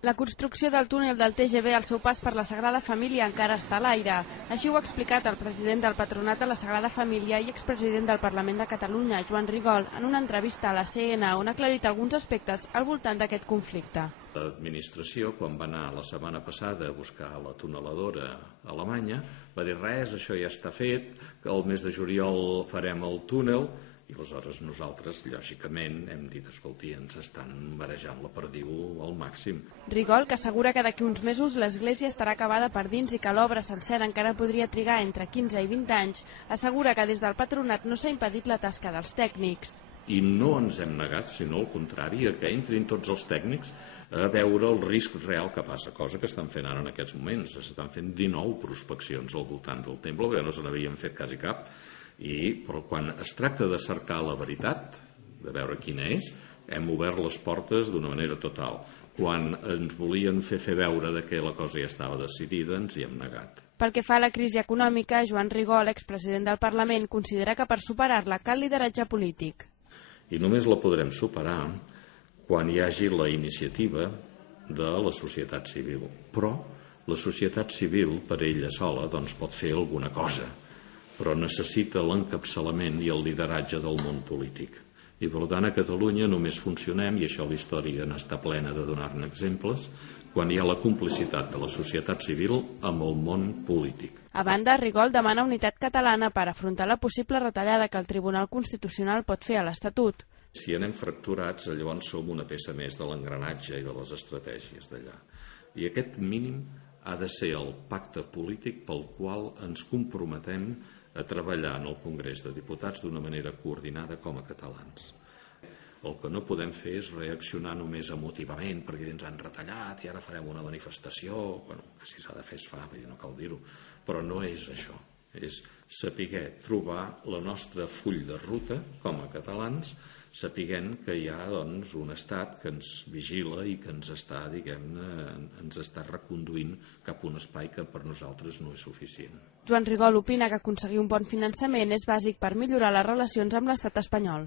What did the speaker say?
La construcció del túnel del TGV al seu pas per la Sagrada Família encara està a l'aire. Així ho ha explicat el president del Patronat de la Sagrada Família i expresident del Parlament de Catalunya, Joan Rigol, en una entrevista a la CN, on ha aclarit alguns aspectes al voltant d'aquest conflicte. L'administració, quan va anar la setmana passada a buscar la tuneladora alemanya, va dir res, això ja està fet, que el mes de juliol farem el túnel. I aleshores nosaltres, lògicament, hem dit, escolti, ens estan marejant la perdiu al màxim. Rigol, que assegura que d'aquí uns mesos l'església estarà acabada per dins i que l'obra sencera encara podria trigar entre 15 i 20 anys, assegura que des del patronat no s'ha impedit la tasca dels tècnics. I no ens hem negat, sinó al contrari, que entrin tots els tècnics a veure el risc real que passa, cosa que estan fent ara en aquests moments. S'estan fent 19 prospeccions al voltant del temple, que no se n'havien fet quasi cap. Però quan es tracta de cercar la veritat, de veure quina és, hem obert les portes d'una manera total. Quan ens volien fer veure que la cosa ja estava decidida, ens hi hem negat. Pel que fa a la crisi econòmica, Joan Rigol, expresident del Parlament, considera que per superar-la cal lideratge polític. I només la podrem superar quan hi hagi la iniciativa de la societat civil. Però la societat civil, per ella sola, pot fer alguna cosa, però necessita l'encapçalament i el lideratge del món polític. I per tant a Catalunya només funcionem, i això la història n'està plena de donar-ne exemples, quan hi ha la complicitat de la societat civil amb el món polític. A banda, Rigol demana unitat catalana per afrontar la possible retallada que el Tribunal Constitucional pot fer a l'Estatut. Si anem fracturats, llavors som una peça més de l'engranatge i de les estratègies d'allà. I aquest mínim ha de ser el pacte polític pel qual ens comprometem a treballar en el Congrés de Diputats d'una manera coordinada com a catalans. El que no podem fer és reaccionar només emotivament perquè ens han retallat i ara farem una manifestació, que si s'ha de fer es fa, no cal dir-ho, però no és això. És saber trobar la nostra full de ruta com a catalans, sapiguent que hi ha un estat que ens vigila i que ens està, ens està reconduint cap a un espai que per nosaltres no és suficient. Joan Rigol opina que aconseguir un bon finançament és bàsic per millorar les relacions amb l'estat espanyol.